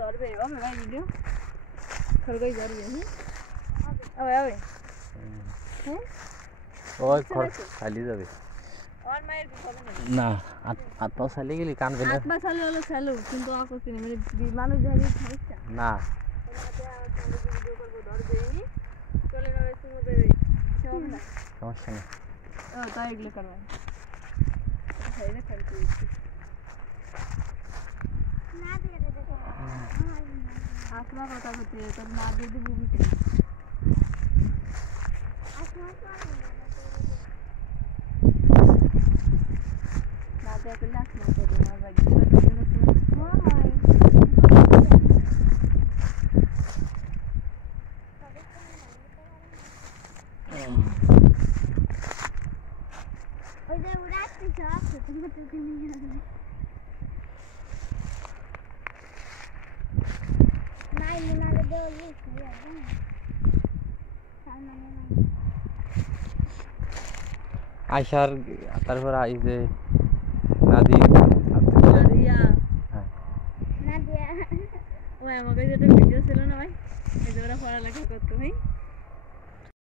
ধরবে হবে ভাই ভিডিও খরগোশ ধরবে হবে হবে হ্যাঁ ওই খালি যাবে আর মায়ের হবে না আত্মা চালিয়ে গেলি কানবে না আত্মা চালু হলো চালু কিন্তু আপত্তি নেই মানে মানুষ যাবে সমস্যা না ভিডিও করবো ধরবে চলে যাবে সমুদ্রে সমস্যা নেই তাই এগুলো করবেন আসমা কথা করতে তোর মা যদি বুবিতে না দেখলে আসমা করবে না ভাই ওই যে উড়াতে যাও তুমি তো তুমি নাই মিনারে দেও লিখে আইসার তারপর এই যে নাদি নাদিয়া হ্যাঁ নাদিয়া ওই আমাকে যেটা ভিডিও ছিল না ভাই এই যে ওরা পড়ালেখা করতো ভাই